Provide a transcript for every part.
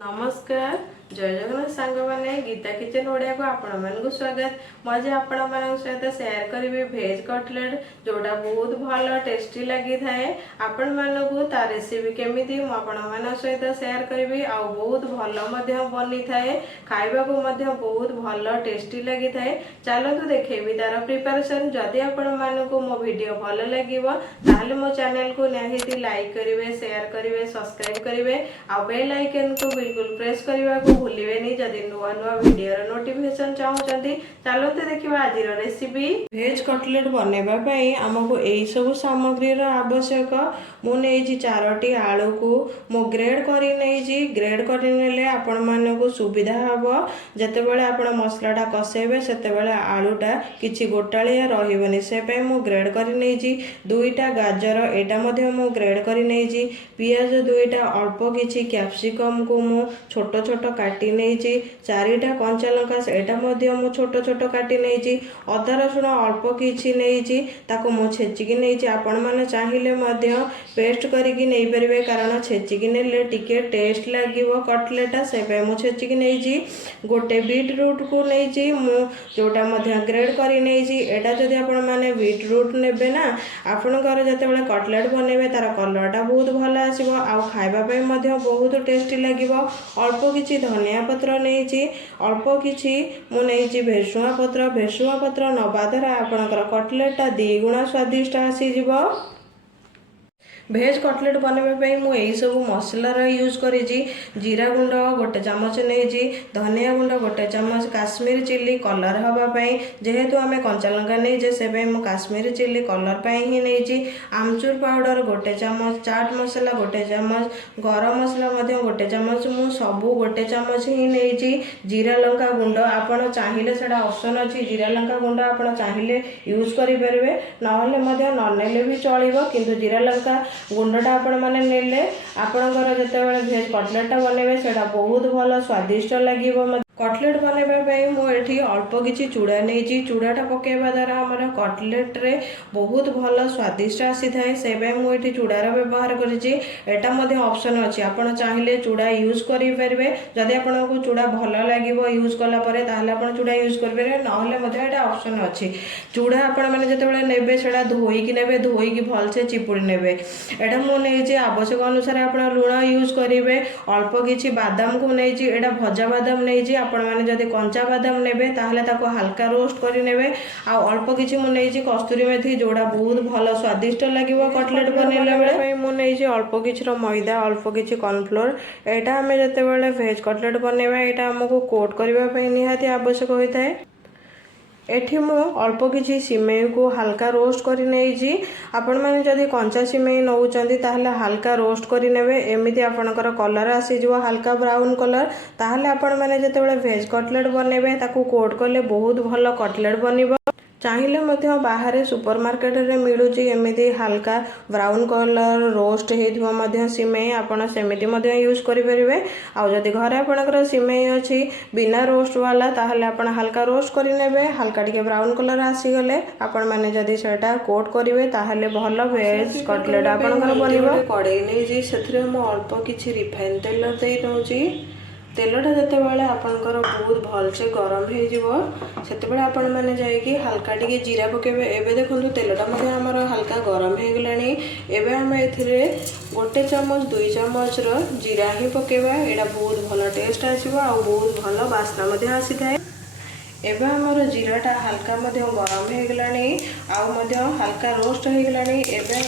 नमस्कार जय जगन्नाथ सांग मैंने गीता किचन ओडिया को आपण मानक स्वागत मुझे आपण मान सहित शेयर करी भेज कटलेट जोटा बहुत भल टेस्टी लगी थाए आपण मानक ता रेसिपी केमिति आपण मान सहित शेयर करी आ बहुत भल बनी थाए खाइबा को बहुत भल टेस्टी लगी थाए चलतु देखेबी तार प्रिपरेशन जदि आपण मानक मो वीडियो भल लगिवो ताहले मो चैनल को निहाती लाइक करिवे शेयर करिवे सब्सक्राइब करिवे आ बेल आइकन को बिल्कुल प्रेस करने को भूलिए जदि नुआ नुआ वीडियो नोटिफिकेशन चाहते चलते देखा आज रेसिपी भेज कटलेट बनवाई आमको यही सब सामग्री आवश्यक मुझे 4टी आलू को मु ग्रेड ग्रेड कर आपण मानक सुविधा हम जिते बड़े आप मसलाटा कसेबे से आलूटा किसी गोटालिया रही से मु ग्रेड कर 2टा गाजर यहाँ मु ग्रेड कर पियाज 2टा अल्प किसी कैप्सिकम को मु छोट छोट काटी नहीं 4टा कंचा लंका सेटा मु छोट छोट काटी नहीं अदा रसुण अल्प किसी नहीं ताको मु छेचिकी नहीं आपण मैंने चाहिए पेस्ट करके नहीं पारे कारण छेचिकी नेले टिके टेस्ट लगे कटलेटा से मु छेचिकी नहीं गोटे बीट रूट को नहीं जोटा ग्रेड कर एटा जदि आपण मैंने बीट रूट ने ना आपणकर जो कटलेट बनइबे तार कलरटा बहुत भल आसो आ खाइबापी बहुत टेस्टी लगे अल्प किसी धनिया पत्र नहीं अल्प किसी मुझे भेसुआ पत्र नवा द्वारा आपणकर कटलेटा 2 गुणा स्वादिष्ट आसीज भेज कटलेट बनवाई मुझे सब मसलार यूज करी जीरा गुंड गोटे चामच नहीं धनिया गुंड गोटे चामच काश्मीरी चिल्ली कलर हाँपाई जेहेतु आम कंचा लंका नहीं से काश्मीरी चिल्ली कलर ही नहीं आमचूर पाउडर गोटे चामच चाट मसला गोटे चामच गरम मसला गोटे चामच मु सबू गोटे चामच ही नहीं जीरा लंका गुंड आपड़ चाहिए से ऑप्शन अच्छी जीरा लंका गुंड आप चाहिए यूज करेंगे ननेले भी चलो किंतु जीरा लंका गुंडटा आपण मैंने नेले आपणकर जो भेज कटलेटा बनइबे सेटा बहुत भल स्वादिष्ट लगे कटलेट बनवाई मुझे अल्प किसी चूड़ा नहीं चूड़ाटा पकेवा द्वारा आम कटलेट रे बहुत भल स्वादिष्ट आसी थाए से मुझे चूड़ार व्यवहार करा ऑप्शन अच्छी आपड़ चाहिए चूड़ा यूज करेंगे जदि आपको चूड़ा भल लगे यूज कलापर चूड़ा यूज करेंगे ना ऑप्शन अच्छी चूड़ा आपण मैंने जो ने से धोईकी ने धोईकी भलसे चिपुड़ी ने एटा मुझे आवश्यक अनुसार आप लुण यूज करेंगे अल्प किसी बादाम को नहीं एटा भजा बादाम नहीं आपण मैंने जदि कंचा बादाम नेबे ताहले ताको हल्का रोस्ट करी नेबे आ अल्प किछि मु नेछि कस्तूरी मेथी जोड़ा बहुत भल स्वादिष्ट लागिवो कटलेट बनैला बेले मु नेछि अल्प किछि मैदा अल्प किछि कॉर्नफ्लोर एटा हमें जते बेले भेज कटलेट बनैबा एटा हमको कोट करबा पई निहाती आवश्यक होइथाय एठी मु अल्प किछि सिमेई को हल्का रोस्ट करी नेछि आपण माने जदि कंचा सिमेई नउचंदी ताहले हल्का रोस्ट करी नेबे एमिति आपणकर कलर आसी जो हल्का ब्राउन कलर ताहले आपण माने जते बेले भेज कटलेट बनेबे ताकू कोट करले बहुत भल कटलेट बनिबो चाहिए बाहर सुपर मार्केट रे मिलूची एमती हल्का ब्राउन कलर रोस्ट हो सिमेई आपड़ सेमती यूज करेंगे आउ जदि घरे आपणकर सिमेई अच्छी बिना रोस्ट वाला ताहले आपण हल्का रोस्ट करेंगे हल्का टिके ब्राउन कलर आसीगले आपण मैंने जदि सेटा कोट करेंगे ताहले भल भेज कटलेट आपणकर बनइबो कड़ाई नहीं से अल्प किछि रिफाइन तेल दे दउची तेलटा जिते बड़े आपणकर बहुत भलसे गरम हो आपण मैंने जाइए हल्का टिके जीरा पकेबे एबे देखो तेलटा आमर हल्का गरम हो गलानी एबे आम ए गोटे चामच 2 चामच जीरा ही पकेबा एटा बहुत भल टेस्ट आसीबो आ बहुत भल बास्ना आसी थाए एबे आमर जीराटा हल्का गरम हो गलानी आ हल्का रोस्ट हो गलानी एबे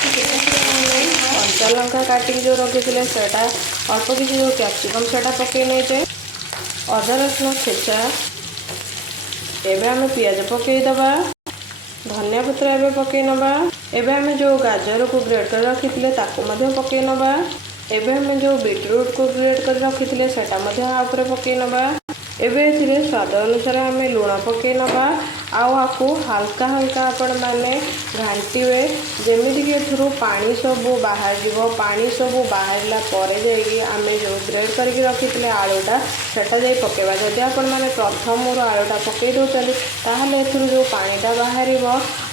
कंचा लंका काटिक जो रखी से अल्प किसी जो कैप्सिकम से पकई नहीं अदा रसुण छेचा एवं आम पियाज पकईदबा धनिया पत्र एबे पकई नबा। एबे हमें जो गाजर को ग्रेड कर रखी ताको मध्य पकई नबा। एबे हमें जो बीटरूट को ग्रेड कर रखी सेटा मध्य आउे पकई नबा। एबे एथिरे स्वाद अनुसार हमें लुण पकई नबा। आपको हल्का हल्का आपण मैंने घांटे जमीक एथुरु पानी सब बाहर जीव। पानी सब बाहरला आम जो ग्रेड करके रखी आलूटा सेटा जाई पकेबा। जदि आपण मैंने प्रथम आलूटा पकई दौरान ताहले एथुरु जो पानीटा बाहर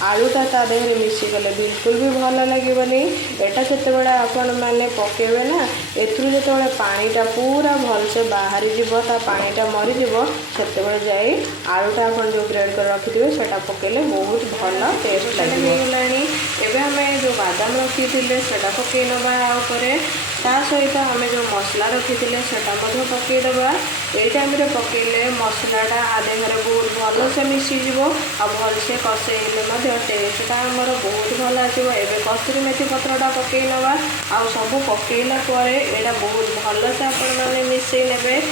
आलूटा ता देहरे मिसीगले बिल्कुल भी भल लगे। एटा जितेबाला आपण मैंने पकेबे ना एथुरु जितेबाला पानीटा पूरा भलसे बाहरी जीव ता पानीटा मरीज से जाई आलूटा आपण जो ग्रेड कर रखी सेटा पकेले बहुत भल टेस्ट लगे। एबे हमें जो बादाम रखी सेटा पकई नबा। ता सहित आम जो मसला रखी सेटा पकईदबा। ये टाइम पकईले मसलाटा आदेहरे बहुत भल से मिसीज आ भलसे कसईले टेस्टा आमर बहुत भल आसो। एबे कस्तूरी मेथी पत्रटा पकई नबा। आ सब पकईला एटा बहुत भल से आपण मैंने मिसई ने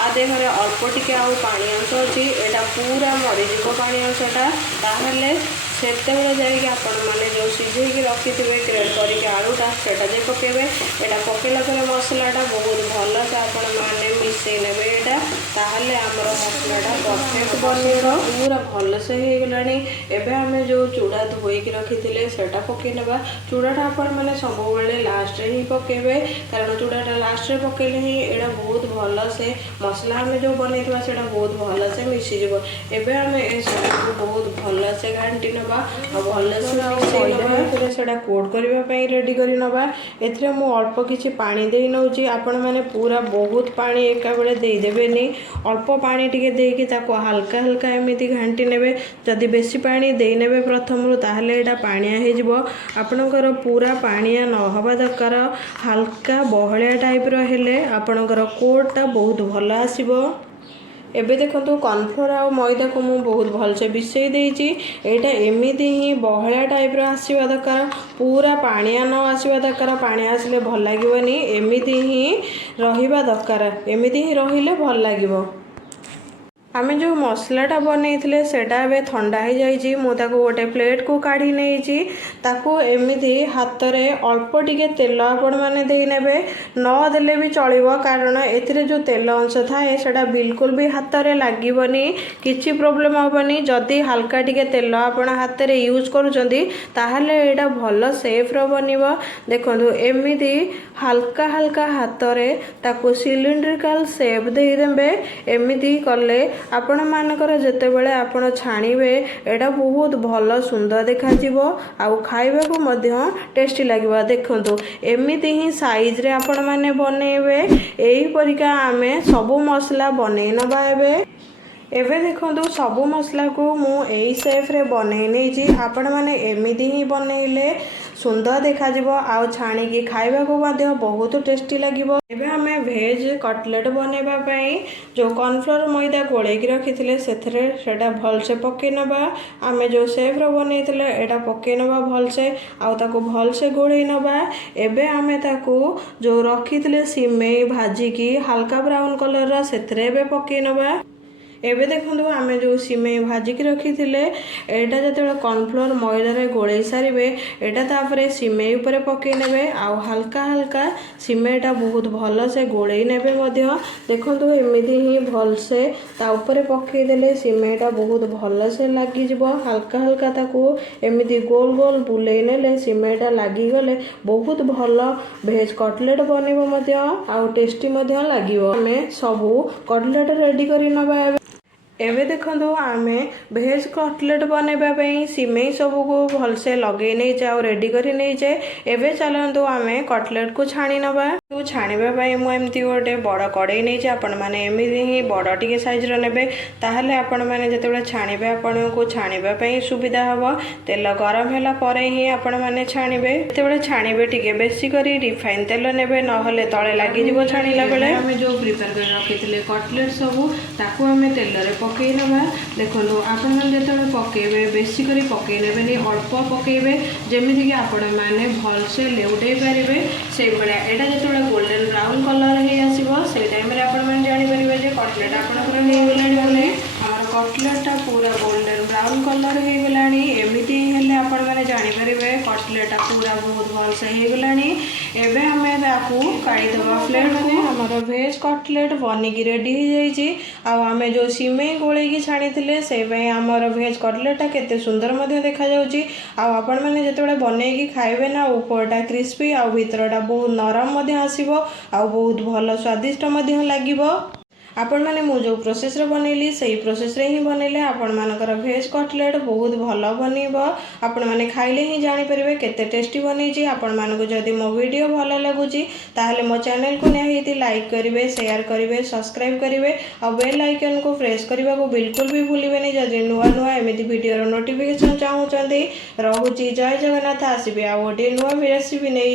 आदेहरे अल्प टिके आउ पानी अंश अच्छी एटा पूरा मरीज पानी अंशटा ताहले सेतेबेले जाइए आपण मैंने जो सीझे रखी थे ग्रेड करके आलूटा सेटा जाए पकेबे। एटा पकेला मसलाटा बहुत भल से आपण मैंने मिसई ने एटा ताहले आमर मसलाटा परफेक्ट बन पूरा भल से हो गलानी। एबे हमें जो चूड़ा धोईकी रखी थे सेटा पकई नबा। चूड़ाटा आपण मैंने सब लास्ट ही पकेबे कारण चूड़ाटा लास्ट पकेले ही एटा बहुत भल से मसला हमें जो बनई सेटा बहुत भल से मिसीज। एबे हमें ए सब बहुत भल से घांटी नबा भल से कोट करने रेडी कर नबा। एथिरे मु अल्प किछि पानी दे नउची। आपण माने पूरा बहुत पानी एका बेले दे देबेनी। अल्प पानी टिके देकी ताको हल्का हल्का एमिति घांटी नेबे। जदि बेसी पानी दे नेबे प्रथम ताहले एटा पानिया हे जिवो। आपणकर पूरा पानिया न हवा दरकार हल्का बहलिया टाइप रो हेले आपणकर कोटटा बहुत भल आसीबो। एबे देखो कॉर्नफ्लोर आ मैदा को मुझे बहुत भल से मिसई देइची। एटा एमिति ही बहलिया टाइप रो आसीबा दरकार पूरा पानिया न आसीबा दरकार। पानी आसिले भल लागिबनी एमिति ही रहिबा दरकार। एमिति ही रहिले भल लागिबो। आमे जो मसलाटा बनई सेटा ए ठंडा हो जाइए। मुझे गोटे प्लेट को काढ़ी नहीं ताको एमिति हाथ में अल्प टिके तेल आपण मैंने देने नदेले भी चलो कारण एथिरे जो तेल अंश थाए सेटा बिल्कुल भी हाथ में लगनी किसी प्रोब्लेम हेनी। जदि हल्का टिके तेल आपण हाथ में यूज करुँचे ताहले एटा भल सेफ बनिबो। देखो एमिति हल्का हल्का हाथ में ताको सिलिंड्रिकल शेप देदेबे। एमिति कले आपण मानकर जेतेबेले आपण छाणीबे एटा बहुत भल सुंदर देखा जिवो आउ खाइबा को मध्य टेस्टी लागिबो। देखंतु एमिति ही साइज रे आपण माने बनेबे। एही परिका आमे सब मसला बनै नबा। एबे देखंतु सब मसला को मु एही शेफ रे बनै नैची। आपण माने एमिति ही बनैले सुंदर देखा जिवो आउ छाणीकी खाइबा को मध्य बहुत टेस्टी लागिबो। एबे हमें भेज कटलेट बनेबा पई जो कॉर्नफ्लोर मैदा गोळेकी रखिथिले सेथरे सेटा भल से पके नबा। आमे जो शेफ रो बनैथिले एटा पके नबा भल से आउ ताको भल से गोळै नबा। एबे आमे ताको जो रखिथिले सिमेई भाजीकी हल्का ब्राउन कलर रा सेथरे एबे पके नबा। एबे देखो आमे जो सिमेई भाजिकी रखी थे एटा जो कॉर्नफ्लोर मैदा रे गोळै सारिबे एटा तापरे सिमेई उपरे पकई नेबे आउ हल्का हल्का सिमेईटा बहुत भल से गोळै नेबे मध्य। देखो एमिति ही भल से ता उपरे पकई देले सिमेईटा बहुत भल से लागी जिवो। हल्का हल्का ताको एमिति गोल गोल बुलेई नेले सिमेईटा लागी गले बहुत भल भेज कटलेट बनिबो मध्य आउ टेस्टी मध्य लागिवो। आमे सबु कटलेट रेडी करि नबा। एबे देखो आमे भेज कटलेट बनवाई सिमेई सबको भलसे लगे नहीं जाओ रेडी करी नहीं जाए। एबे चलतु आमे कटलेट को छाणी नबा। तो छाणीबाई मुझे गोटे बड़ कड़े नहीं आपण मैंने एमती ही बड़ टे सैज ने ताहले आपण मैंने जिते छाणीबे आपण को छाणीबाई सुविधा हम। तेल गरम है ही आपण मैंने छाणीबे जिते छाणीबे टिके बेसी करी रिफाइन तेल नेबे नहले तले लगिजिवो छाणीला बेले। आमे जो प्रिपेयर कर रखिथिले कटलेट सबू ताकू आमे तेल रे पकई नबा। देखो आपण जो पकेबे बेसी करी पकई नेबेनी अल्प पकेबे जेमिति कि आपण मैंने भल से लेउटे पारिबे से बळिया। एटा जेतोळे गोल्डन ब्राउन कलर हे आसीबो से टाइम रे आपण मैंने जानि परिबे जे कटलेट आपनकर हे गेलानी बोले हमर कटलेटा पूरा गोल्डन ब्राउन कलर हो गलानी एमती हेले आपण मैंने जानीपारे कटलेटा पूरा बहुत भल से हो गलानी। एबे हमें आपको काढ़ीदेवा प्लेट को आमर भेज कटलेट बनिकी रेडी हो जाइए। आम जो सिमेई गोलैकी छाणी से आमर भेज कटलेटा केते सुंदर देखा जाउची। आपण मैंने जिते बनईकी खाइबे ना ऊपरटा क्रिस्पी आ भितरटा बहुत नरम आसीबो आ बहुत भल स्वादिष्ट लागिबो। आपण मैंने मु जो प्रोसेस रे बनैली सही प्रोसेस रे ही बनैले आपण मानकर भेज कटलेट बहुत भल बनइबो। आपण माने खाइले ही जानि परिबे केते टेस्टी बनैची। आपण मानको जदि मो वीडियो भल लागुची ताहले मो चैनल को निहायती लाइक करिवे, शेयर करिवे, सब्सक्राइब करिवे और बेल आइकन को प्रेस करबा को बिल्कुल भी भूलिबेनी। जदि नुआ नुआ एमिति वीडियो रो नोटिफिकेशन चाहूचंदी रहुची। जय जगन्नाथ। आसीबे आ ओडी नुआ रेसिपी नै।